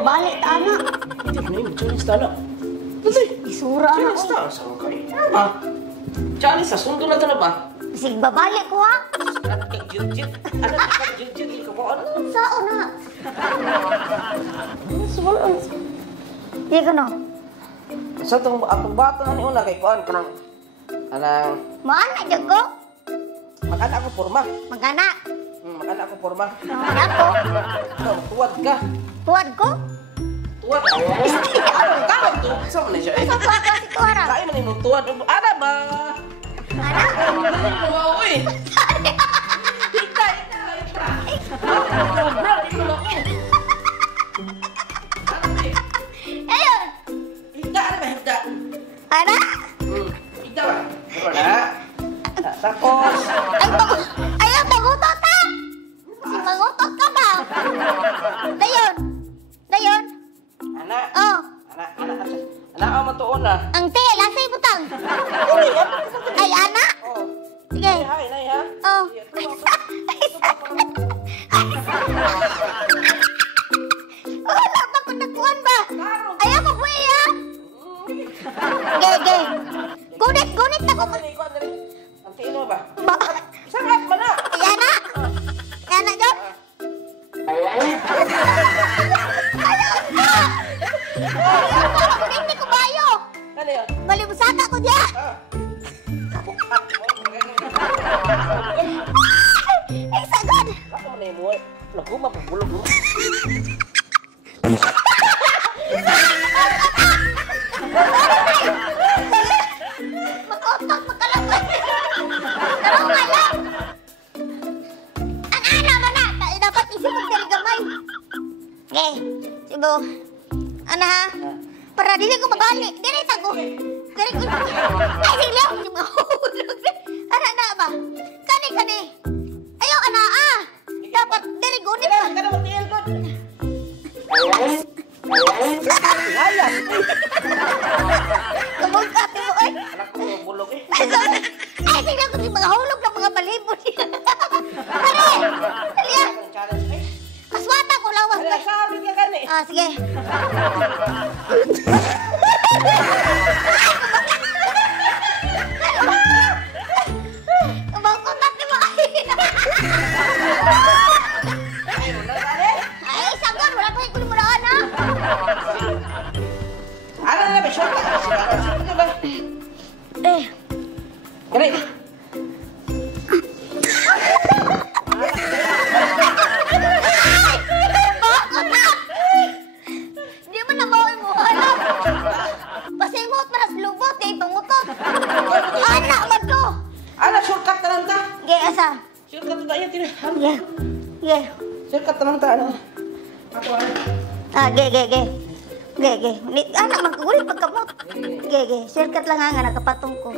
babalik ta ana. Challenge ta na. Isura na Challenge ta. Saan kayo? Challenge sa sundo na na ba? Sige, babalik ko ha. Jit-jit. Ano ka jit-jit? Ikaw ba ano? Saan na? Subulan. Di ka no? Sa itong atong bata na ni una kay Kuan ka ng... Anang... Maana dyan ko? Magkana ako porma. Magana. Magkana ako porma. Magana ko? Ikaw, tuwad ka. Tuwad ko? Tuwad. Anong tawag to? Saan mo na siya? Ito pa kasi tuwara. Kain mo na yung tuwad. Ano ba? Ana? Wow, uy! Hita! Ayun! Hita! Ano ba hita? Ana? Hita ba? Ano na? Tapos... Ayun, magutot ha! Magutot ka ba? Dayon! Dayon! Anak! Oh! Anak ako matuon na. Ang te, lasay butang! Ay, ana? Oh. Sige. Nay, nay, ha? Oh. Wala pa ko nakuhan ba? Ayaw ko po iya. Ge. Gunit ako. Ang tino ba? Ba? Sangat man na! Ayan na. Ayan na, John. Ayun na. Hindi ko bayo. Ano yan? Malimusaka ko diya. Ay, sagad. Ako man na yung muhay. Lagu, mapagulog mo. Makotok, makalabas. Tarong nga lang. Ang ana man na. Dapat isip mo dali gamay. Okay, Sibo. Ana ha? Para dili ko mabalik. Dili tago. Dili ko. Ay, sila. Ana na ba? Kani. Ayaw, ana ah. Dapat dili gunit ba? Kada mo tiyel ko. Layas. Kumugkati mo ay. Anak ko bulog eh. Ay, tingnan ko yung mga hulog ng mga balibo niya. Pare! Halika! Challenge eh. Aswata ko lawas. Ala, sabi ka kani. Ah, sige. Kumangkutat ni mo. Ay, sagon. Wala pa yung kulimulaan ha. Ano na ba? Short ka. Short ka ba? Eh. Kani. Di mo na mawin mo. Alam. Pasimot para sa lubot. Di pangutot. Anak man ko. Ano, shortcut na lang ta? Ge, asa? Shortcut na tayo. Ge. Shortcut na lang ta. Ano? Ako ano? Ah, ge. Anak, magkulit pagkamot. Ge. Shortcut lang nga nakapatong ko.